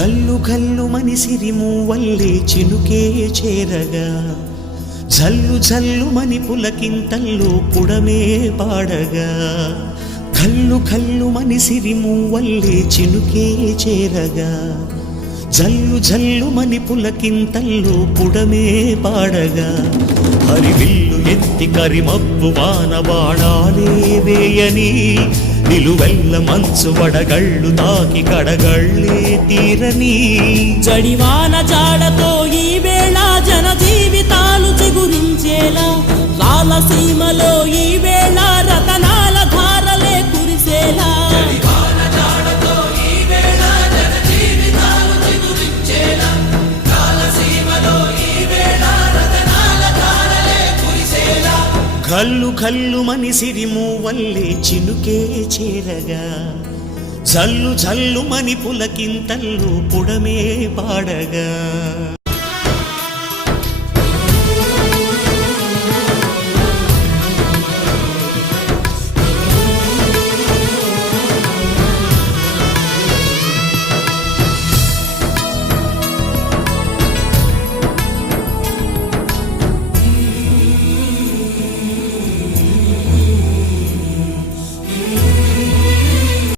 కల్లు కల్లు మని సిరిమూవల్లే చినుకే చేరగా జల్లు జల్లు మని పులకింతల్లో పుడమే పాడగా కల్లు కల్లు మని సిరిమూవల్లే చినుకే చేరగా జల్లు జల్లు మని పులకింతల్లో పుడమే పాడగా హరివిల్లు ఎత్తి కరిమబ్బు వాన బాణాలే వేయని నిలువెల్ల మంచు వడగళ్ళు తాకి కడగళ్ళే తీరని జడివాన జాడతో ఈ వేళ జన జీవితాలు చిగురించేలా రాలసీమలో ఈ వేళ రతనాల ధారలే కురిసేలా కల్లు కల్లు మని సిరిమూవల్లే చినుకే చేరగా జల్లు జల్లు మని పులకింతల్లో పుడమే పాడగా